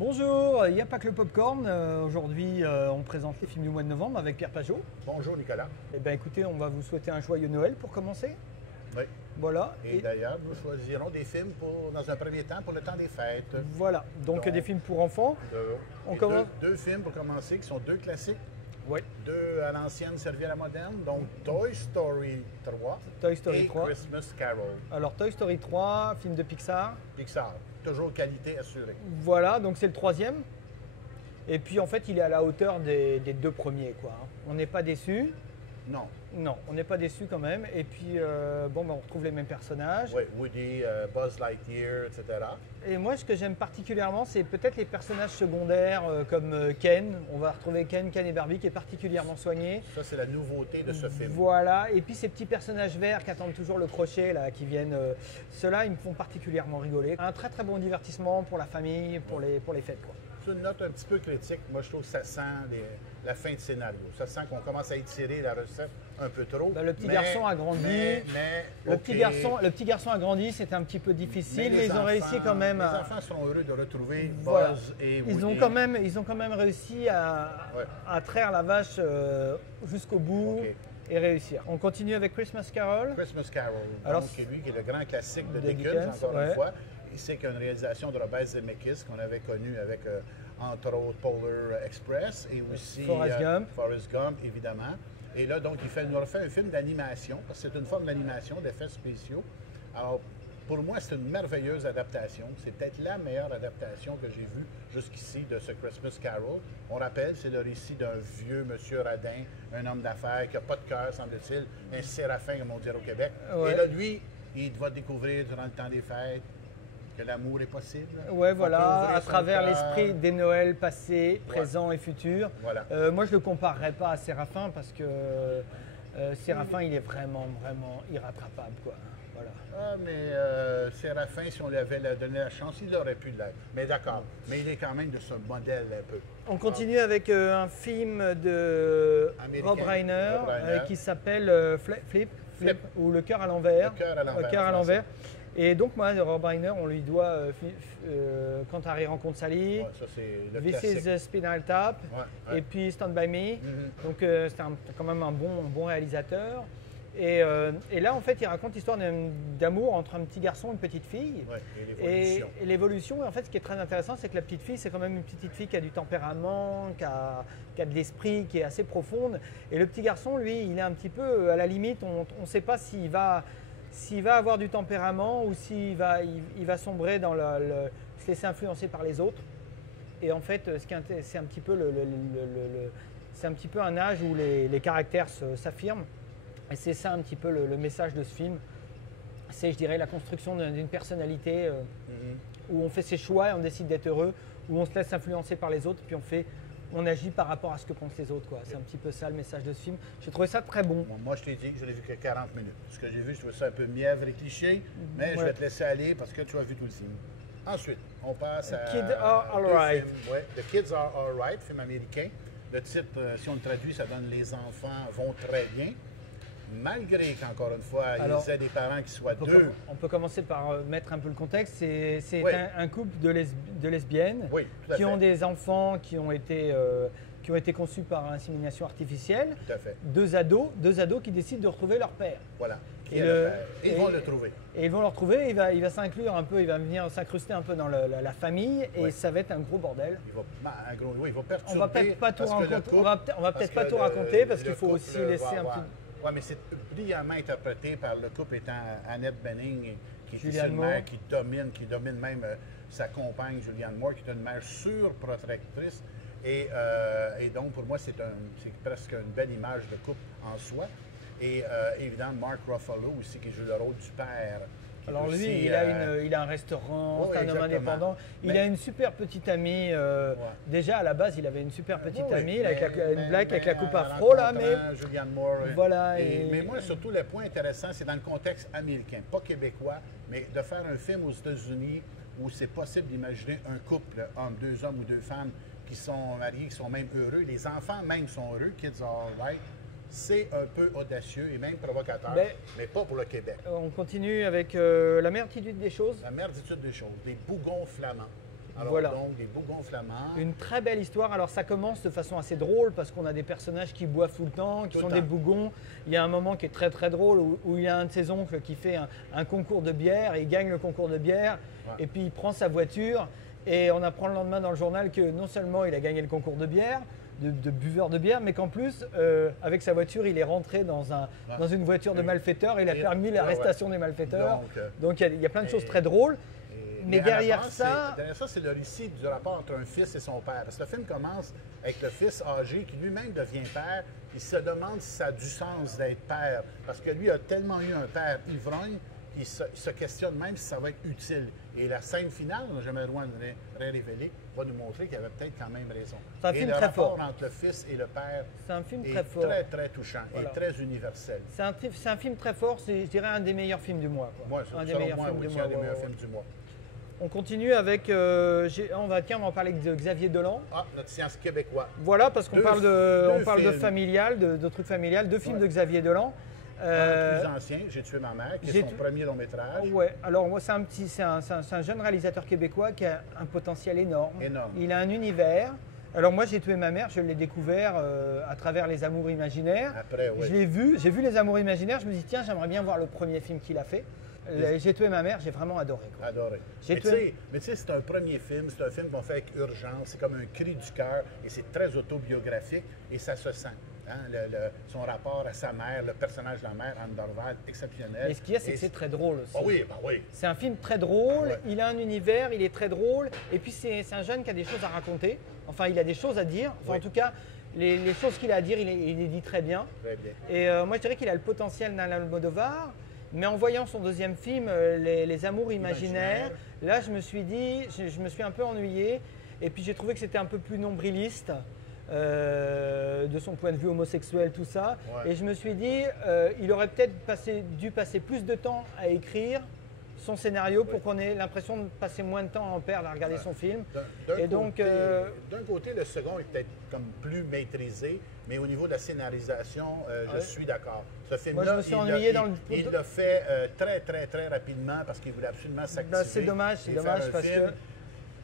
Bonjour, il n'y a pas que le popcorn. Aujourd'hui, on présente les films du mois de novembre avec Pierre Pajot. Bonjour Nicolas. Eh bien écoutez, on va vous souhaiter un joyeux Noël pour commencer. Oui. Voilà. Et d'ailleurs, nous choisirons des films dans un premier temps pour le temps des fêtes. Voilà, donc des films pour enfants. On commence. Deux films pour commencer qui sont deux classiques. Oui. Deux à l'ancienne servis à la moderne. Donc Toy Story 3 Toy Story et 3. Christmas Carol. Alors Toy Story 3, film de Pixar. Pixar, toujours qualité assurée. Voilà, donc c'est le troisième. Et puis en fait, il est à la hauteur des deux premiers, quoi. On n'est pas déçus. Non. Non, on n'est pas déçus quand même. Et puis, on retrouve les mêmes personnages. Oui, Woody, Buzz Lightyear, etc. Et moi, ce que j'aime particulièrement, c'est peut-être les personnages secondaires comme Ken. On va retrouver Ken et Barbie qui est particulièrement soigné. Ça, c'est la nouveauté de ce film. Voilà. Et puis ces petits personnages verts qui attendent toujours le crochet, là, qui viennent. Ceux-là, ils me font particulièrement rigoler. Un très très bon divertissement pour la famille, pour les fêtes, quoi. C'est une note un petit peu critique. Moi, je trouve que ça sent la fin de scénario. Ça sent qu'on commence à étirer la recette un peu trop. Le petit garçon a grandi. Le petit garçon a grandi, c'était un petit peu difficile, mais ils ont réussi quand même Les enfants sont heureux de retrouver voilà. Buzz et Woody. Ils ont quand même réussi à traire la vache jusqu'au bout. Et réussir. On continue avec Christmas Carol. Christmas Carol, alors, donc lui qui est le grand classique de Dickens, encore une fois. C'est qu'une réalisation de Robert Zemeckis qu'on avait connu avec, entre autres, Polar Express et aussi Forrest Gump, évidemment. Et là, donc, il nous refait un film d'animation, parce que c'est une forme d'animation, d'effets spéciaux. Alors, pour moi, c'est une merveilleuse adaptation. C'est peut-être la meilleure adaptation que j'ai vue jusqu'ici de ce Christmas Carol. On rappelle, c'est le récit d'un vieux monsieur radin, un homme d'affaires qui n'a pas de cœur, semble-t-il, un séraphin, comme on dirait au Québec. Ouais. Et là, lui, il va découvrir durant le temps des fêtes que l'amour est possible. Oui, voilà, à travers l'esprit des Noëls passés, présents et futurs. Voilà. Moi, je ne le comparerais pas à Séraphin parce que Séraphin, il est vraiment, vraiment irrattrapable, quoi. Voilà. Ah, mais Séraphin, si on lui avait donné la chance, il aurait pu l'être. Mais d'accord. Mais il est quand même de ce modèle un peu. On continue avec un film de Rob Reiner qui s'appelle Flip, ou Le cœur à l'envers. Le cœur à l'envers. Et donc, moi, Rob Reiner, on lui doit Quand Harry rencontre Sally, This is the Spinal Tap, et puis Stand By Me. Donc, c'est quand même un bon réalisateur. Et là, en fait, il raconte l'histoire d'amour entre un petit garçon et une petite fille. Et l'évolution. Et en fait, ce qui est très intéressant, c'est que la petite fille, c'est quand même une petite fille qui a du tempérament, qui a de l'esprit, qui est assez profonde. Et le petit garçon, lui, il est un petit peu à la limite. On ne sait pas s'il va avoir du tempérament ou s'il va sombrer dans se laisser influencer par les autres. Et en fait, c'est un petit peu c'est un petit peu un âge où les caractères s'affirment. Et c'est ça un petit peu le message de ce film. C'est, je dirais, la construction d'une personnalité où on fait ses choix et on décide d'être heureux, où on se laisse influencer par les autres, puis on agit par rapport à ce que pensent les autres, quoi. C'est un petit peu ça le message de ce film. J'ai trouvé ça très bon. Moi, je t'ai dit que je l'ai vu que 40 minutes. Ce que j'ai vu, je trouvais ça un peu mièvre et cliché, mais je vais te laisser aller parce que tu as vu tout le film. Ensuite, on passe à Kids Are Alright. The Kids Are Alright, film américain. Le titre, si on le traduit, ça donne Les enfants vont très bien. Malgré qu'encore une fois, il y ait des parents qui soient deux. On peut commencer par mettre un peu le contexte. C'est un couple de lesbiennes qui ont des enfants qui ont été conçus par insémination artificielle. Tout à fait. Deux ados qui décident de retrouver leur père. Voilà. Ils vont le trouver. Et ils vont le retrouver. Il va s'inclure un peu. Il va venir s'incruster un peu dans la famille. Et ça va être un gros bordel. Il va perturber. On va peut-être pas tout raconter. On va peut-être pas tout raconter parce qu'il faut aussi laisser un petit. Oui, mais c'est brillamment interprété par le couple étant Annette Bening, qui est Julianne une mère qui domine même sa compagne, Julianne Moore, qui est une mère surprotectrice. Et donc, pour moi, c'est presque une belle image de couple en soi. Et évidemment, Mark Ruffalo aussi, qui joue le rôle du père. Alors lui, il a un restaurant, c'est un homme indépendant. Il a une super petite amie. Déjà, à la base, il avait une super petite amie, une blague avec la coupe afro, là. Mais Julianne Moore. Voilà. Mais moi, surtout, le point intéressant, c'est dans le contexte américain, pas québécois, mais de faire un film aux États-Unis où c'est possible d'imaginer un couple entre deux hommes ou deux femmes qui sont mariés, qui sont même heureux. Les enfants même sont heureux, Kids Are Alright. C'est un peu audacieux et même provocateur, mais pas pour le Québec. On continue avec la merditude des choses. La merditude des choses, des bougons flamands. Alors donc, des Bougons flamands. Une très belle histoire. Alors ça commence de façon assez drôle parce qu'on a des personnages qui boivent tout le temps, qui sont des bougons. Il y a un moment qui est très très drôle où il y a un de ses oncles qui fait un concours de bière et il gagne le concours de bière. Et puis il prend sa voiture et on apprend le lendemain dans le journal que non seulement il a gagné le concours de bière, de buveur de bière, mais qu'en plus, avec sa voiture, il est rentré dans une voiture de malfaiteurs et il a permis l'arrestation des malfaiteurs. Donc il y a plein de choses très drôles. Mais derrière ça, c'est le récit du rapport entre un fils et son père. Parce que le film commence avec le fils âgé qui lui-même devient père. Il se demande si ça a du sens d'être père. Parce que lui a tellement eu un père ivrogne qu'il se questionne même si ça va être utile. Et la scène finale, on n'a jamais le droit de rien révéler, va nous montrer qu'il avait peut-être quand même raison. C'est un film très fort. Entre le fils et le père est très, très touchant et très universel. C'est un film très fort, c'est, je dirais, un des meilleurs films du mois. Un des meilleurs films du mois. On continue avec, on va en parler de Xavier Dolan. Ah, notre science québécois. Voilà, parce qu'on parle de familial, de trucs familial, deux films de Xavier Dolan. Un plus ancien, J'ai tué ma mère, qui est son premier long métrage. Ouais, alors moi c'est un jeune réalisateur québécois qui a un potentiel énorme. Il a un univers. Alors moi j'ai tué ma mère, je l'ai découvert à travers Les Amours imaginaires. Après, oui. Je l'ai vu, j'ai vu Les Amours imaginaires, je me dis tiens j'aimerais bien voir le premier film qu'il a fait. J'ai tué ma mère, j'ai vraiment adoré. Adoré. Mais tu sais, c'est un premier film, c'est un film qu'on fait avec urgence, c'est comme un cri du cœur et c'est très autobiographique et ça se sent. Hein? Son rapport à sa mère, le personnage de la mère, Anne Dorval, exceptionnel. Et ce qu'il y a, c'est que c'est très drôle aussi. Ah oui, oui. C'est un film très drôle, il a un univers, il est très drôle et puis c'est un jeune qui a des choses à raconter. Enfin, il a des choses à dire. Enfin, en tout cas, les choses qu'il a à dire, il les dit très bien. Très bien. Et moi, je dirais qu'il a le potentiel d'Alain Almodovar. Mais en voyant son deuxième film, Les Amours imaginaires, là, je me suis dit, je me suis un peu ennuyé. Et puis, j'ai trouvé que c'était un peu plus nombriliste de son point de vue homosexuel, tout ça. Et je me suis dit, il aurait peut-être dû passer plus de temps à écrire son scénario pour qu'on ait l'impression de passer moins de temps en perdre à regarder son film. D'un côté, le second est peut-être comme plus maîtrisé, mais au niveau de la scénarisation, je suis d'accord. Ce film-là, moi, je me suis ennuyé il l'a fait très, très, très rapidement parce qu'il voulait absolument s'activer. C'est dommage parce que...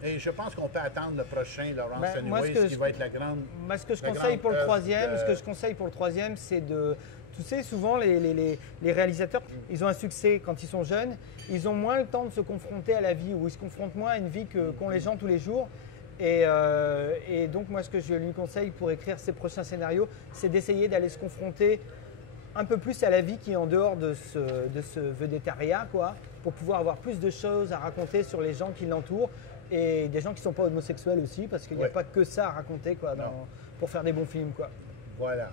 Et je pense qu'on peut attendre le prochain Laurence Anyways, qui va être la grande... Moi, ce que je conseille pour le troisième, c'est de... Tu sais, souvent, les réalisateurs, ils ont un succès quand ils sont jeunes. Ils ont moins le temps de se confronter à la vie, ou ils se confrontent moins à une vie qu'ont les gens tous les jours. Et donc, moi, ce que je lui conseille pour écrire ses prochains scénarios, c'est d'essayer d'aller se confronter un peu plus à la vie qui est en dehors de ce vedettariat, quoi, pour pouvoir avoir plus de choses à raconter sur les gens qui l'entourent et des gens qui ne sont pas homosexuels aussi, parce qu'il n'y a pas que ça à raconter quoi, pour faire des bons films, quoi. Voilà.